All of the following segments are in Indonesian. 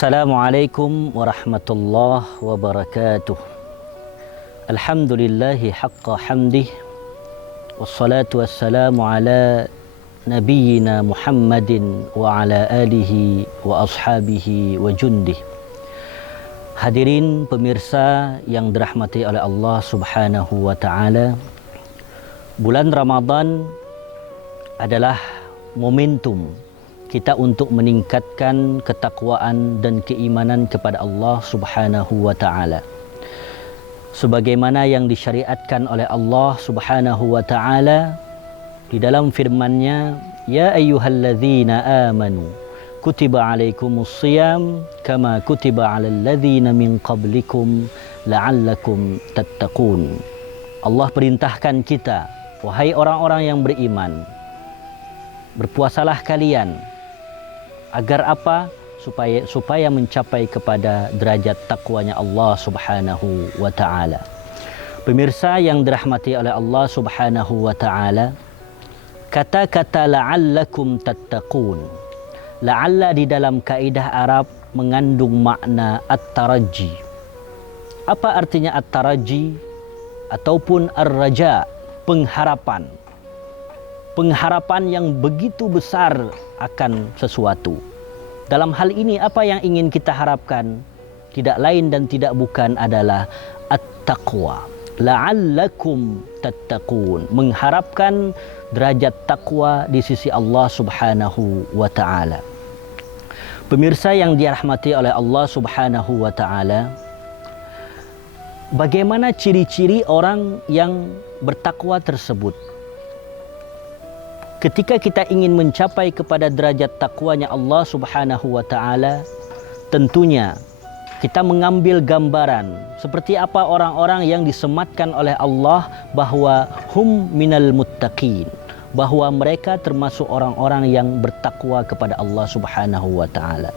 Assalamualaikum warahmatullahi wabarakatuh. Alhamdulillahi haqqa hamdih. Wassalatu wassalamu ala nabiyyina Muhammadin wa ala alihi wa ashabihi wa jundih. Hadirin pemirsa yang dirahmati oleh Allah Subhanahu wa taala. Bulan Ramadan adalah momentum kita untuk meningkatkan ketakwaan dan keimanan kepada Allah Subhanahu wa taala. Sebagaimana yang disyariatkan oleh Allah Subhanahu wa taala di dalam firman-Nya, ya ayyuhalladzina amanu kutiba alaikumusshiyam kama kutiba alal ladzina min qablikum la'allakum tattaqun. Allah perintahkan kita, wahai orang-orang yang beriman, berpuasalah kalian. Agar apa? Supaya mencapai kepada derajat takwanya Allah Subhanahu wa taala. Pemirsa yang dirahmati oleh Allah Subhanahu wa taala, kata-kata la'allakum tattaqun. La'alla di dalam kaidah Arab mengandung makna at-taraji. Apa artinya at-taraji ataupun ar-raja, pengharapan? Pengharapan yang begitu besar akan sesuatu. Dalam hal ini apa yang ingin kita harapkan? Tidak lain dan tidak bukan adalah at-taqwa. La'allakum tattaqun. Mengharapkan derajat takwa di sisi Allah Subhanahu wa taala. Pemirsa yang dirahmati oleh Allah Subhanahu wa taala, bagaimana ciri-ciri orang yang bertakwa tersebut? Ketika kita ingin mencapai kepada derajat takwanya Allah Subhanahu wa taala, tentunya kita mengambil gambaran seperti apa orang-orang yang disematkan oleh Allah bahwa hum minal muttaqin, bahwa mereka termasuk orang-orang yang bertakwa kepada Allah Subhanahu wa taala.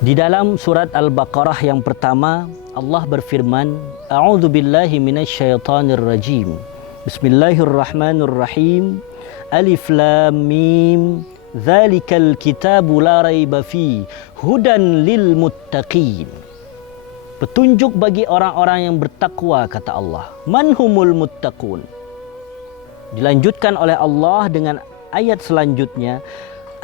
Di dalam surat Al-Baqarah yang pertama, Allah berfirman, A'udzu billahi minasyaitonir rajim. Bismillahirrahmanirrahim. Alif Lam Mim. Dzalikal kitabu la raiba fi hudan lil muttaqin. Petunjuk bagi orang-orang yang bertakwa, kata Allah. Manhumul muttaqun. Dilanjutkan oleh Allah dengan ayat selanjutnya,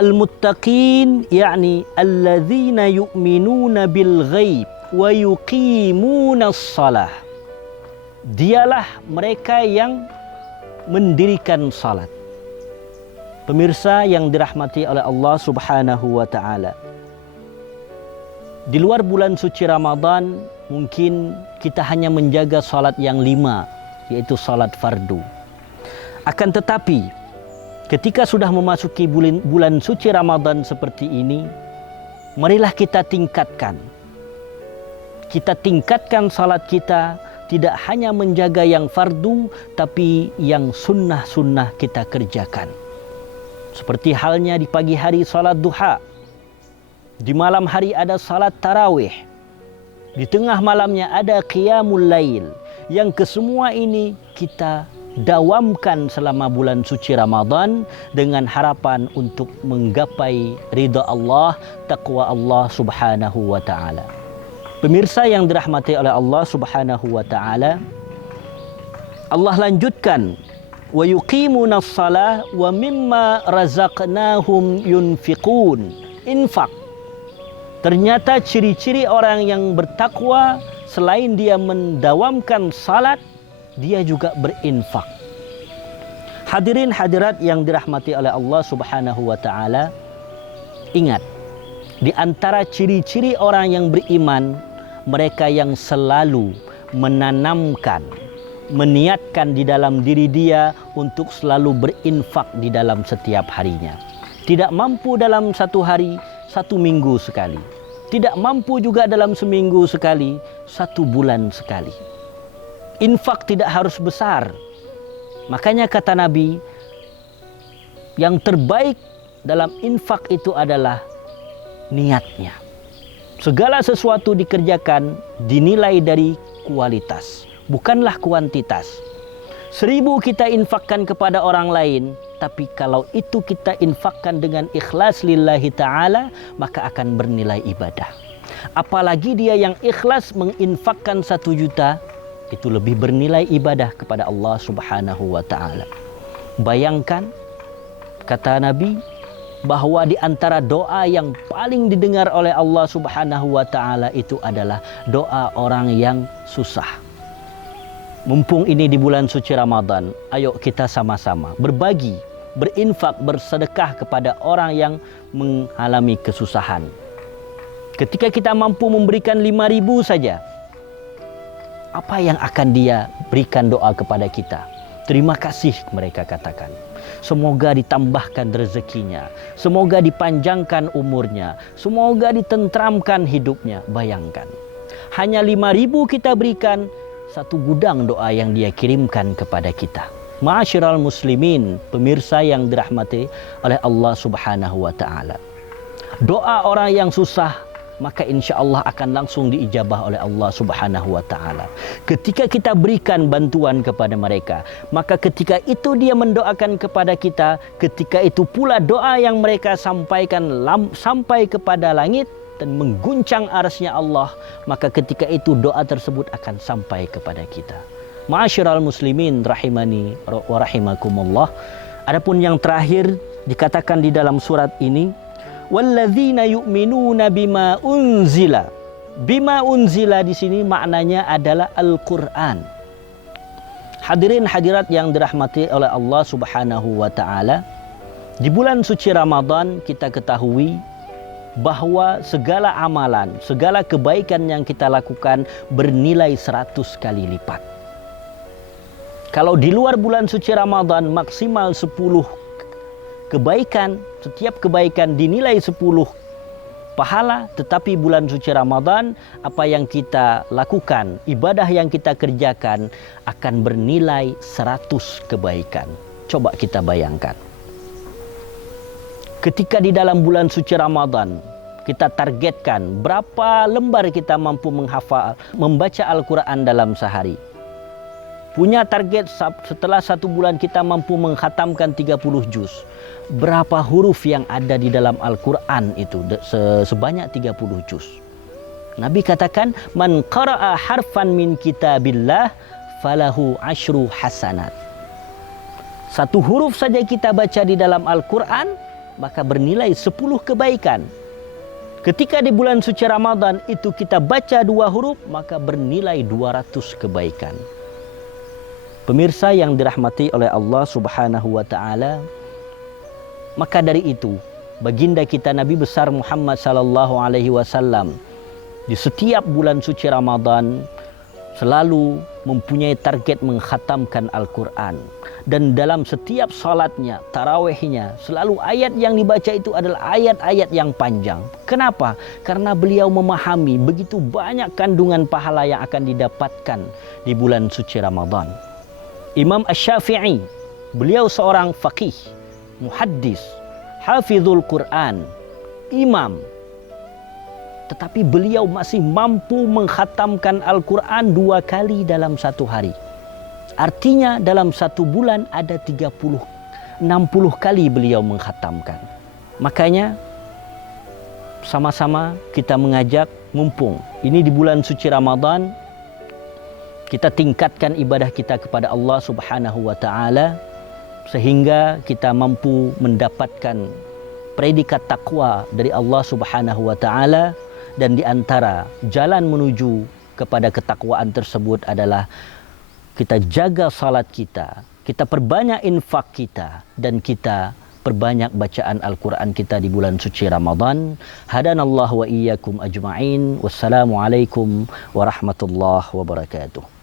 al-muttaqin yakni alladzina yu'minuna bil ghaib wa yuqimunas shalah. Dialah mereka yang mendirikan salat. Pemirsa yang dirahmati oleh Allah Subhanahu wa taala, di luar bulan suci Ramadan mungkin kita hanya menjaga salat yang 5, yaitu salat fardu. Akan tetapi ketika sudah memasuki bulan suci Ramadan seperti ini, marilah kita tingkatkan. Kita tingkatkan salat kita, tidak hanya menjaga yang fardu, tapi yang sunnah-sunnah kita kerjakan. Seperti halnya di pagi hari salat duha, di malam hari ada salat tarawih, di tengah malamnya ada qiyamul lail. Yang kesemua ini kita dawamkan selama bulan suci Ramadan dengan harapan untuk menggapai ridha Allah, taqwa Allah Subhanahu wa taala. Pemirsa yang dirahmati oleh Allah Subhanahu wa taala, Allah lanjutkan, wa yuqimunas shalah wa mimma razaqnahum yunfiqun. Infak. Ternyata ciri-ciri orang yang bertakwa, selain dia mendawamkan salat, dia juga berinfak. Hadirin hadirat yang dirahmati oleh Allah Subhanahu wa taala, ingat, di antara ciri-ciri orang yang beriman, mereka yang selalu menanamkan, meniatkan di dalam diri dia untuk selalu berinfak di dalam setiap harinya. Tidak mampu dalam satu hari, 1 minggu sekali. Tidak mampu juga dalam seminggu sekali, 1 bulan sekali. Infak tidak harus besar. Makanya kata Nabi, yang terbaik dalam infak itu adalah niatnya. Segala sesuatu dikerjakan dinilai dari kualitas, bukanlah kuantitas. 1000 kita infakkan kepada orang lain, tetapi kalau itu kita infakkan dengan ikhlas lillahi ta'ala, maka akan bernilai ibadah. Apalagi dia yang ikhlas menginfakkan 1 juta, itu lebih bernilai ibadah kepada Allah subhanahu wa ta'ala. Bayangkan, kata Nabi, bahwa di antara doa yang paling didengar oleh Allah subhanahu wa ta'ala itu adalah doa orang yang susah. Mumpung ini di bulan suci Ramadan, ayo kita sama-sama berbagi, berinfak, bersedekah kepada orang yang mengalami kesusahan. Ketika kita mampu memberikan 5.000 saja, apa yang akan dia berikan doa kepada kita? Terima kasih mereka katakan. Semoga ditambahkan rezekinya, semoga dipanjangkan umurnya, semoga ditentramkan hidupnya. Bayangkan, hanya 5.000 kita berikan, 1 gudang doa yang dia kirimkan kepada kita. Ma'asyiral muslimin, pemirsa yang dirahmati oleh Allah subhanahu wa ta'ala. Doa orang yang susah, maka insya Allah akan langsung diijabah oleh Allah subhanahu wa ta'ala. Ketika kita berikan bantuan kepada mereka, maka ketika itu dia mendoakan kepada kita, ketika itu pula doa yang mereka sampaikan sampai kepada langit dan mengguncang arsy Allah, maka ketika itu doa tersebut akan sampai kepada kita. Ma'asyiral muslimin rahimani wa rahimakumullah. Adapun yang terakhir dikatakan di dalam surat ini, walladzina yu'minuna bima unzila. Bima unzila di sini maknanya adalah Al-Qur'an. Hadirin hadirat yang dirahmati oleh Allah subhanahu wa ta'ala, di bulan suci Ramadan kita ketahui bahwa segala amalan, segala kebaikan yang kita lakukan bernilai 100 kali lipat. Kalau di luar bulan suci Ramadan maksimal 10 kebaikan, setiap kebaikan dinilai 10 pahala, tetapi bulan suci Ramadan apa yang kita lakukan, ibadah yang kita kerjakan akan bernilai 100 kebaikan. Coba kita bayangkan. Ketika di dalam bulan suci Ramadan kita targetkan berapa lembar kita mampu menghafal, membaca Al-Quran dalam sehari. Punya target setelah 1 bulan kita mampu mengkhatamkan 30 juz. Berapa huruf yang ada di dalam Al-Quran itu? Sebanyak 30 juz. Nabi katakan, man qara'a harfan min kitabillah falahu 10 hasanat. 1 huruf saja kita baca di dalam Al-Quran, maka bernilai 10 kebaikan. Ketika di bulan suci Ramadan itu kita baca 2 huruf, maka bernilai 200 kebaikan. Pemirsa yang dirahmati oleh Allah subhanahu wa ta'ala, maka dari itu baginda kita Nabi besar Muhammad sallallahu alaihi wasallam di setiap bulan suci Ramadan selalu mempunyai target mengkhatamkan Al-Quran. Dan dalam setiap salatnya, tarawihnya, selalu ayat yang dibaca itu adalah ayat-ayat yang panjang. Kenapa? Karena beliau memahami begitu banyak kandungan pahala yang akan didapatkan di bulan suci Ramadan. Imam Asy-Syafi'i, beliau seorang faqih, muhaddis, hafizul Quran, imam. Tetapi beliau masih mampu mengkhatamkan Al-Quran 2 kali dalam 1 hari. Artinya dalam 1 bulan ada 60 kali beliau mengkhatamkan. Makanya sama-sama kita mengajak, mumpung ini di bulan suci Ramadan, kita tingkatkan ibadah kita kepada Allah subhanahu wa ta'ala, sehingga kita mampu mendapatkan predikat takwa dari Allah subhanahu wa ta'ala. Dan di antara jalan menuju kepada ketakwaan tersebut adalah kita jaga salat kita, kita perbanyak infak kita, dan kita perbanyak bacaan Al-Quran kita di bulan suci Ramadan. Hadanallahu wa iyyakum ajma'in. Wassalamualaikum warahmatullahi wabarakatuh.